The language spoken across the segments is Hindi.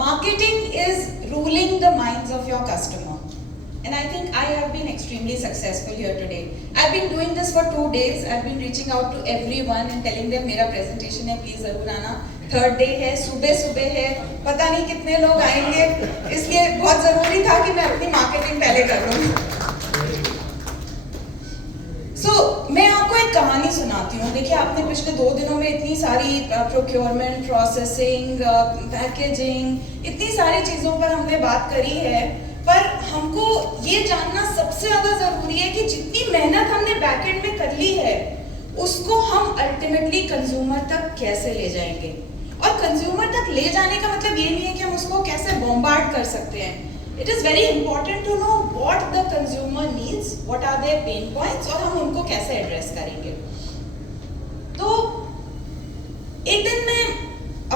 marketing is ruling the minds of your customer. And I think I have been extremely successful here today. I've been doing this for 2 days. I've been reaching out to everyone and telling them मेरा presentation है, please जरूर आना. 3rd day है, सुबह है, पता नहीं कितने लोग आएंगे, इसलिए बहुत ज़रूरी था कि मैं अपनी marketing पहले कर लूँ. मैं आपको एक कहानी सुनाती हूँ. देखिए, आपने पिछले 2 दिनों में इतनी सारी प्रोक्योरमेंट, प्रोसेसिंग, पैकेजिंग, इतनी सारी चीज़ों पर हमने बात करी है, पर हमको ये जानना सबसे ज़्यादा ज़रूरी है कि जितनी मेहनत हमने बैकएंड में कर ली है उसको हम अल्टीमेटली कंज्यूमर तक कैसे ले जाएंगे. और कंज्यूमर तक ले जाने का मतलब ये नहीं है कि हम उसको कैसे बॉम्बार्ड कर सकते हैं. It is very important to know what the consumer needs, what are their pain points, और हम उनको कैसे एड्रेस करेंगे. तो एक दिन मैं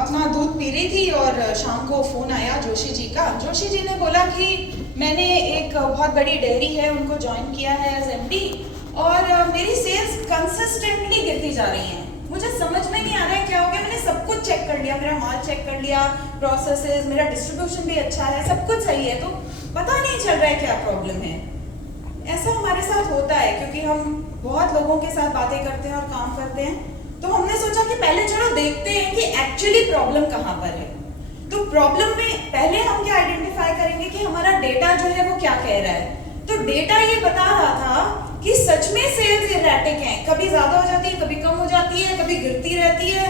अपना दूध पी रही थी और शाम को फोन आया जोशी जी का. जोशी जी ने बोला कि मैंने एक बहुत बड़ी डेयरी है उनको ज्वाइन किया है एज एमडी और मेरी सेल्स कंसिस्टेंटली गिरती जा रही हैं. मुझे समझ में नहीं आ रहा है क्या हो गया. मैंने सब कुछ चेक कर लिया, मेरा माल चेक कर लिया, प्रोसेसेस, मेरा डिस्ट्रीब्यूशन भी अच्छा है, सब कुछ सही है, तो पता नहीं चल रहा है क्या प्रॉब्लम है. ऐसा हमारे साथ होता है क्योंकि हम बहुत लोगों के साथ बातें करते हैं और काम करते हैं. तो हमने सोचा कि पहले चलो देखते हैं कि एक्चुअली प्रॉब्लम कहाँ पर है. तो प्रॉब्लम में पहले हम क्या आइडेंटिफाई करेंगे कि हमारा डेटा जो है वो क्या कह रहा है. तो डेटा ये बता रहा था कि सच में सेल्स इरेटिक हैं, कभी ज्यादा हो जाती है, कभी कम हो जाती है, कभी गिरती रहती है,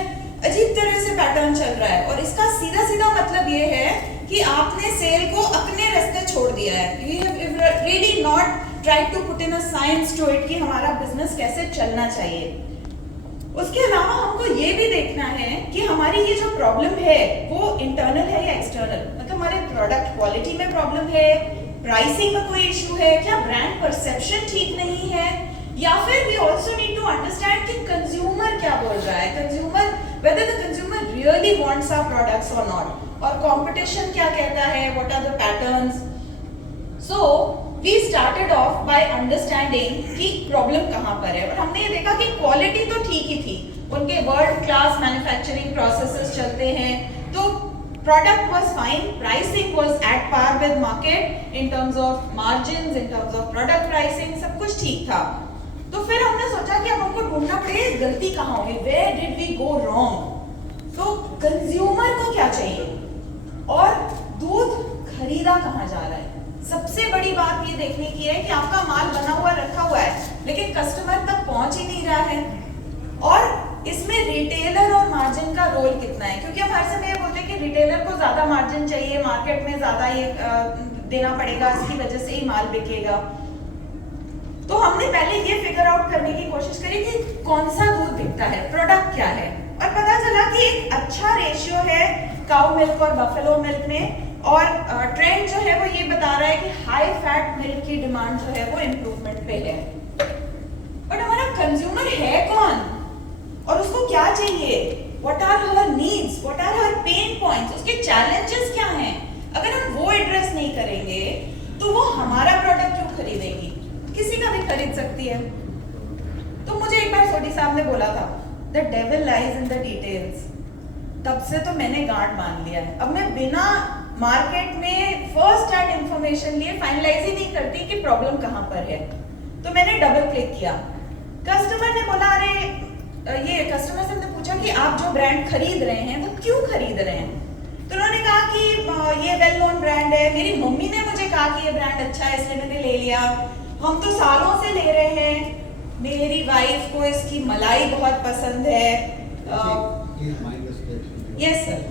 अजीब तरह से पैटर्न चल रहा है. और इसका सीधा सीधा मतलब ये है कि आपने सेल को अपने रास्ते छोड़ दिया है. You have really not tried to put in a science to it कि हमारा बिजनेस कैसे चलना चाहिए. उसके अलावा हमको ये भी देखना है कि हमारी ये जो प्रॉब्लम है वो इंटरनल है या एक्सटर्नल. मतलब हमारे प्रोडक्ट क्वालिटी में प्रॉब्लम है, प्राइसिंग में कोई इशू है, क्या ब्रांड परसेप्शन ठीक नहीं है, या फिर we also need to understand कि कंज्यूमर क्या बोल रहा है, consumer whether the consumer really wants our products or not, और कंपटीशन क्या कहता है, what are the patterns. So we started off by understanding कि प्रॉब्लम कहाँ पर है. और हमने ये देखा कि क्वालिटी तो ठीक ही थी, उनके वर्ल्ड क्लास मैन्युफैक्चरिंग प्रोसेसेस चलते हैं, तो product was fine, pricing was at par with market in terms of margins, in terms of product pricing, सब कुछ ठीक था. तो फिर हमने सोचा कि अब हमको ढूंढना पड़ेगा गलती कहाँ होगी, where did we go wrong. तो कंज्यूमर को क्या चाहिए और दूध खरीदा कहाँ जा रहा है. सबसे बड़ी बात ये देखने की है कि आपका माल बना हुआ रखा हुआ है लेकिन कस्टमर तक पहुंच ही नहीं रहा है. और इसमें रिटेलर और मार्जिन का रोल कितना है, क्योंकि हम हर समय ये बोलते हैं कि रिटेलर को ज्यादा मार्जिन चाहिए, मार्केट में ज्यादा ये देना पड़ेगा, इसकी वजह से ही माल बिकेगा. तो हमने पहले ये फिगर आउट करने की कोशिश करी कि कौन सा दूध बिकता है, प्रोडक्ट क्या है. और पता चला कि एक अच्छा रेशियो है काउ मिल्क और बफेलो मिल्क में, और ट्रेंड जो है वो ये बता रहा है कि हाई फैट मिल्क की डिमांड जो है वो इम्प्रूवमेंट पे है. बट हमारा कंज्यूमर है कौन और उसको क्या चाहिए, what are her needs, what are her pain points, उसके चैलेंजेस क्या हैं. अगर हम वो एड्रेस नहीं करेंगे तो वो हमारा प्रोडक्ट क्यों खरीदेगी, किसी का भी खरीद सकती है. तो मुझे एक बार सोडी साहब ने बोला था the devil lies in the details. तब से तो मैंने गांठ बांध लिया है. अब मैं बिना मार्केट में फर्स्ट हैंड इंफॉर्मेशन लिए फाइनलाइज ही नहीं करती कि प्रॉब्लम कहाँ पर है. तो मैंने डबल क्लिक किया. कस्टमर ने बोला, अरे ये कस्टमर से हमने पूछा कि आप जो ब्रांड खरीद रहे हैं वो क्यों खरीद रहे हैं. तो उन्होंने कहा कि ये वेल नोन ब्रांड है, मेरी मम्मी ने मुझे कहा कि ये ब्रांड अच्छा है इसलिए मैंने ले लिया, हम तो सालों से ले रहे हैं, मेरी वाइफ को इसकी मलाई बहुत पसंद है, यस सर,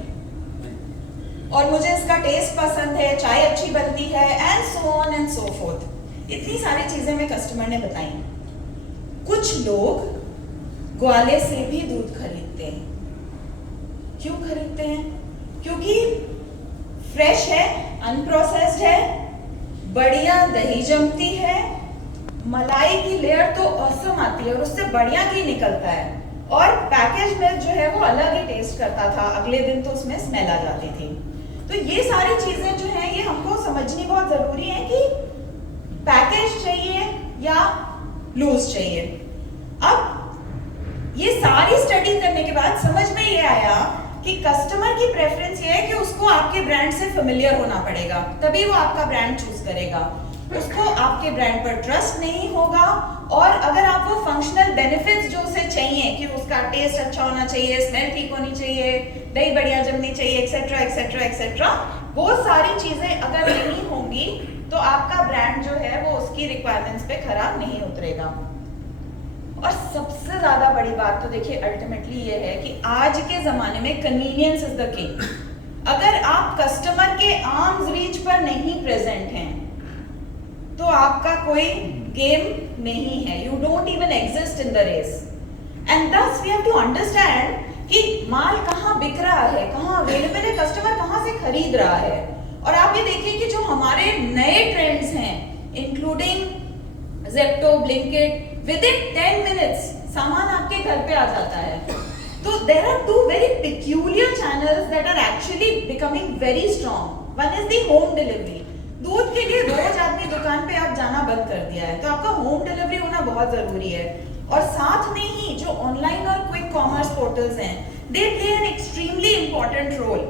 और मुझे इसका टेस्ट पसंद है, चाय अच्छी बनती है, and so on and so fourth. इतनी सारी चीजें मैं कस्टमर ने बताई. कुछ लोग ग्वाले से भी दूध खरीदते हैं. क्यों खरीदते हैं? क्योंकि फ्रेश है, अनप्रोसेस्ड है, बढ़िया दही जमती है, मलाई की लेयर तो औसम आती है और उससे बढ़िया घी निकलता है, और पैकेज मिल्क जो है वो अलग ही टेस्ट करता था, अगले दिन तो उसमें स्मेल आ जाती थी. तो ये सारी चीजें जो है ये हमको समझनी बहुत जरूरी है कि पैकेज चाहिए या लूज चाहिए. अब ये सारी स्टडी करने के बाद समझ में ये आया कि कस्टमर की प्रेफरेंस ये है कि उसको आपके ब्रांड से फेमिलियर होना पड़ेगा, तभी वो आपका ब्रांड चूज करेगा। उसको आपके ब्रांड पर ट्रस्ट नहीं होगा, और अगर आप वो फंक्शनल बेनिफिट्स जो उसे चाहिए कि उसका टेस्ट अच्छा होना चाहिए, स्मेल ठीक होनी चाहिए, दही बढ़िया जमनी चाहिए, एक्सेट्रा एक्सेट्रा एक्सेट्रा, वो सारी चीजें अगर नहीं होंगी तो आपका ब्रांड जो है वो उसकी रिक्वायरमेंट्स पे खरा नहीं उतरेगा। और सबसे ज्यादा बड़ी बात तो देखिए अल्टीमेटली ये है कि आज के जमाने में कन्वीनियंस इज द किंग। अगर आप कस्टमर के आर्म्स रीच पर नहीं प्रेजेंट हैं तो आपका कोई गेम नहीं है, you don't even exist in the race. And thus we have to understand कि माल कहाँ बिक रहा है, कहाँ अवेलेबल है, कस्टमर कहाँ से खरीद रहा है। और आप ये देखिए कि जो हमारे नए ट्रेंड्स हैं, including Zepto, Blinkit, within 10 minutes सामान आपके घर पे आ जाता है। तो there are two very peculiar channels that are actually becoming very strong. One is the home delivery. दूध के लिए रोज आदमी दुकान पे आप जाना बंद कर दिया है, तो आपका होम डिलीवरी होना बहुत जरूरी है। और साथ में ही जो ऑनलाइन और क्विक कॉमर्स पोर्टल्स हैं, they play an extremely important role.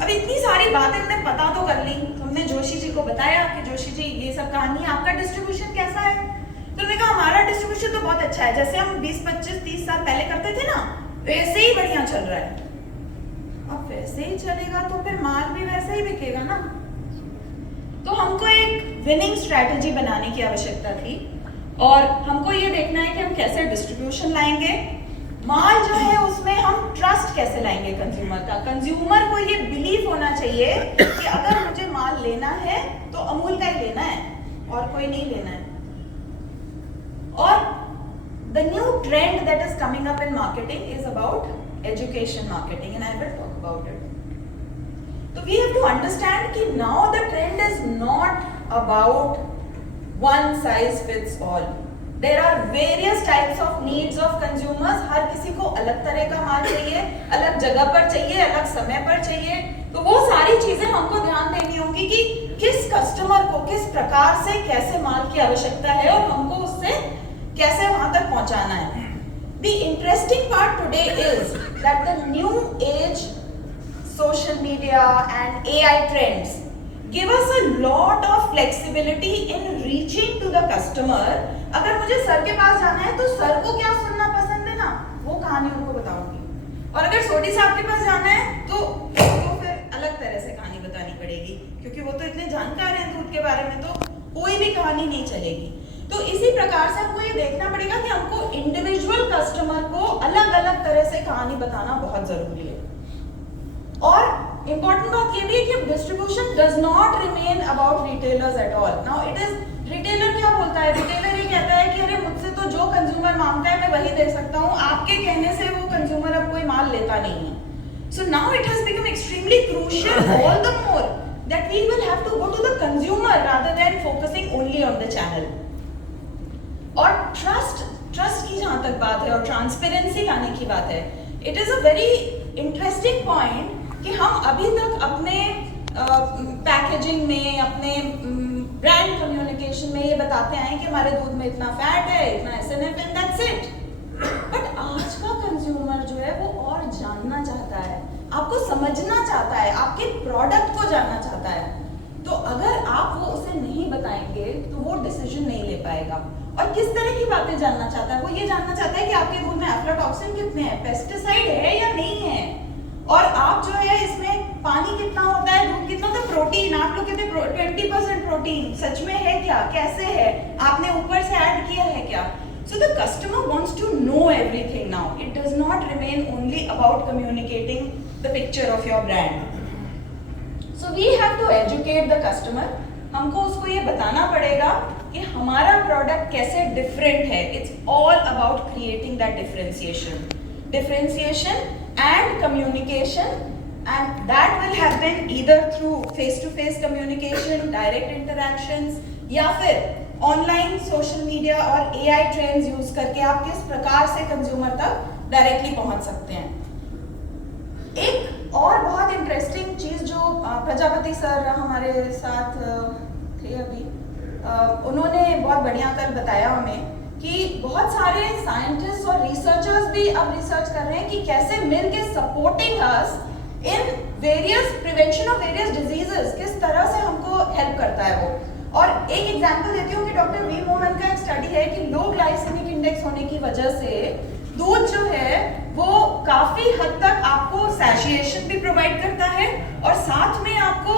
अब इतनी सारी बातें हमने पता तो कर ली, हमने जोशी जी को बताया कि जोशी जी ये सब कहानी, आपका डिस्ट्रीब्यूशन कैसा है? तो उन्होंने कहा हमारा डिस्ट्रीब्यूशन तो बहुत अच्छा है, जैसे हम 20, 25, 30 साल पहले करते थे ना, वैसे ही बढ़िया चल रहा है। अब वैसे ही चलेगा तो फिर माल भी वैसे ही बिकेगा ना। तो हमको एक विनिंग स्ट्रेटजी बनाने की आवश्यकता थी, और हमको ये देखना है कि हम कैसे डिस्ट्रीब्यूशन लाएंगे, माल जो है उसमें हम ट्रस्ट कैसे लाएंगे कंज्यूमर का। कंज्यूमर को ये बिलीव होना चाहिए कि अगर मुझे माल लेना है तो अमूल का ही लेना है और कोई नहीं लेना है। और the new trend that is coming up in marketing is about education marketing, and I will talk about it. So we have to understand कि now the trend is not about one size fits all. There are various types of needs of consumers. हर किसी को अलग तरह का माल चाहिए, अलग जगह पर चाहिए, अलग समय पर चाहिए। तो वो सारी चीजें हमको ध्यान देनी होगी कि किस कस्टमर को किस प्रकार से कैसे माल की आवश्यकता है और हमको उससे कैसे वहां तक पहुंचाना है। The interesting part today is that the new age social media and AI trends give us a lot of flexibility in reaching to the customer. अगर मुझे सर के पास जाना है तो सर को क्या सुनना पसंद है ना, वो कहानी उनको बताऊंगी। और अगर सोटी साहब के पास जाना है तो फिर अलग तरह से कहानी बतानी पड़ेगी, क्योंकि वो तो इतने जानकार हैं दूध के बारे में, तो कोई भी कहानी नहीं चलेगी। तो इसी प्रकार से हमको ये देखना पड़ेगा कि हमको इंडिविजुअल कस्टमर को अलग अलग तरह से कहानी बताना बहुत जरूरी है। और इंपॉर्टेंट बात ये भी है कि distribution does not remain about retailers at all. Now it is, retailer क्या बोलता है? रिटेलर ये कहता है कि अरे मुझसे तो जो कंज्यूमर मांगता है मैं वही दे सकता हूँ, आपके कहने से वो कंज्यूमर अब कोई माल लेता नहीं है। So now it has become extremely crucial all the more that we will have to go to the consumer rather than focusing only on the channel. और ट्रस्ट की जहां तक बात है और ट्रांसपेरेंसी लाने की बात है, it is a very interesting point कि हम अभी तक अपने पैकेजिंग में, अपने ब्रांड कम्युनिकेशन में ये बताते आए कि हमारे दूध में इतना फैट है, इतना SNF and that's it. But आज का कंज्यूमर जो है वो और जानना चाहता है, आपको समझना चाहता है, आपके प्रोडक्ट को जानना चाहता है। तो अगर आप वो उसे नहीं बताएंगे तो वो डिसीजन नहीं ले पाएगा। और किस तरह की बातें जानना चाहता है? वो ये जानना चाहता है कि आपके दूध में एफ्लाटॉक्सिन कितने हैं, पेस्टिसाइड है या नहीं है, और आप जो है इसमें पानी कितना होता है, दूध कितना होता है, प्रोटीन आप लोग कहते हैं 20% प्रोटीन सच में है क्या, कैसे है, आपने ऊपर से ऐड किया है क्या? So the customer wants to know everything now. It does not remain only about communicating the picture of your brand. So we have to educate the customer. हमको उसको ये बताना पड़ेगा कि हमारा प्रोडक्ट कैसे डिफरेंट है। It's all about creating that differentiation and communication, and that will happen either through face-to-face communication, direct interactions, या फिर ऑनलाइन, सोशल मीडिया और AI ट्रेंड्स यूज करके आप किस प्रकार से कंज्यूमर तक डायरेक्टली पहुंच सकते हैं। एक और बहुत इंटरेस्टिंग चीज जो प्रजापति सर हमारे साथ थे अभी, उन्होंने बहुत बढ़िया कर बताया हमें कि बहुत सारे साइंटिस्ट और रिसर्चर्स भी अब रिसर्च कर रहे हैं कि कैसे milk is supporting us in various prevention of various diseases, किस तरह से हमको हेल्प करता है वो। और एक एग्जांपल देती हूँ कि डॉक्टर वी मोहन का एक स्टडी है कि लो ग्लाइसेमिक इंडेक्स होने की वजह से दूध जो है वो काफी हद तक आपको सैटिस्फैक्शन भी प्रोवाइड करता है और साथ में आपको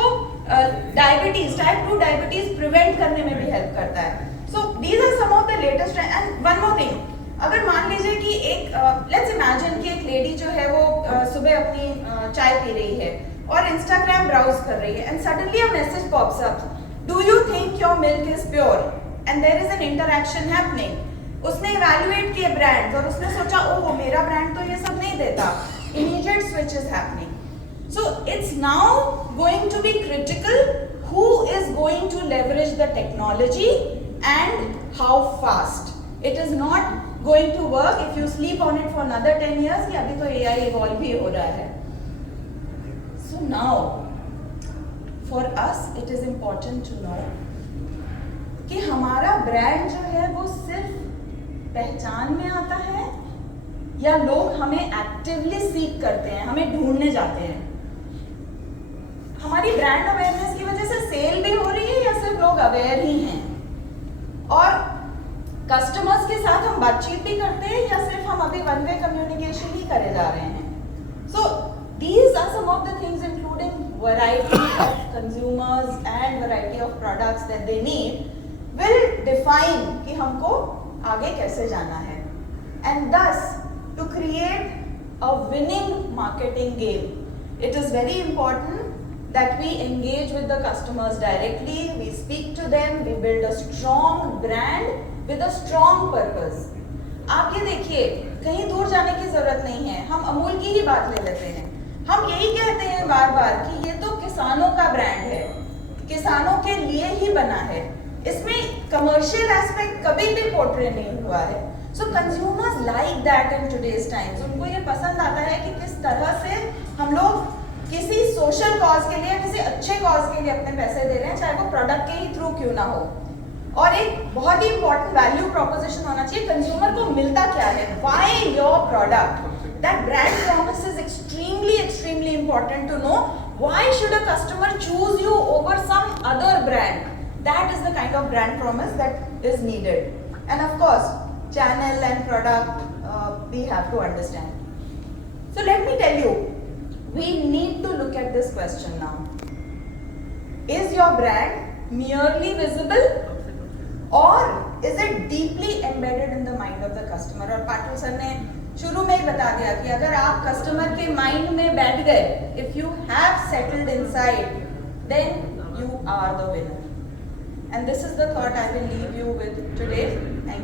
डायबिटीज, टाइप 2 डायबिटीज प्रिवेंट करने में भी हेल्प करता है। So these are some of the latest and one more thing, अगर मान लीजिए कि एक लेट्स इमेजिन कि एक लेडी जो है वो सुबह अपनी चाय पी रही है और इंस्टाग्राम ब्राउज कर रही है and suddenly a message pops up, do you think your milk is pure, and there is an interaction happening. उसने इवैल्यूएट किए ब्रांड्स और उसने सोचा ओह मेरा ब्रांड तो ये सब नहीं देता, immediate switch is happening. So it's now going to be critical who is going to leverage the technology and how fast. It is not going to work if you sleep on it for another 10 years कि अभी तो AI evolve भी हो रहा है। So now for us it is important to know कि हमारा ब्रांड जो है वो सिर्फ पहचान में आता है या लोग हमें एक्टिवली सीक करते हैं, हमें ढूंढने जाते हैं। हमारी ब्रांड अवेयरनेस की वजह से सेल भी हो रही है या सिर्फ लोग अवेयर ही हैं, और कस्टमर्स के साथ हम बातचीत भी करते हैं या सिर्फ हम अभी वन वे कम्युनिकेशन ही करे जा रहे हैं। So these are some of the things including variety of consumers and variety of products that they need will define कि हमको आगे कैसे जाना है, and thus to create a winning marketing game it is very important that we engage with the customers directly, we speak to them, we build a strong brand with a strong purpose. आप ये देखिए, कहीं दूर जाने की जरूरत नहीं है, हम अमूल की ही बात ले लेते हैं। हम यही कहते हैं बार बार कि ये तो किसानों का ब्रांड है, किसानों के लिए ही बना है, इसमें कमर्शियल एस्पेक्ट कभी भी पोर्ट्रे नहीं हुआ है। सो consumers like that in today's times, उनको ये पसंद आता है कि किस तरह से हम लोग किसी सोशल कॉज के लिए, किसी अच्छे कॉज के लिए अपने पैसे दे रहे हैं, चाहे वो प्रोडक्ट के ही थ्रू क्यों ना हो। और एक बहुत ही इंपॉर्टेंट वैल्यू प्रोपोजिशन होना चाहिए, कंज्यूमर को मिलता क्या है, why your product, that brand promise is extremely important to know. Why should a customer choose you over some other brand? That is the kind of brand promise that is needed. And of course, channel and product we have to understand. So let me tell you, we need to look at this question now. Is your brand merely visible or is it deeply embedded in the mind of the customer? और पाटिल सर ने शुरू में ही बता दिया कि अगर आप कस्टमर के माइंड में बैठ गए, if you have settled inside, then you are the winner. And this is the thought I will leave you with today. Thank you.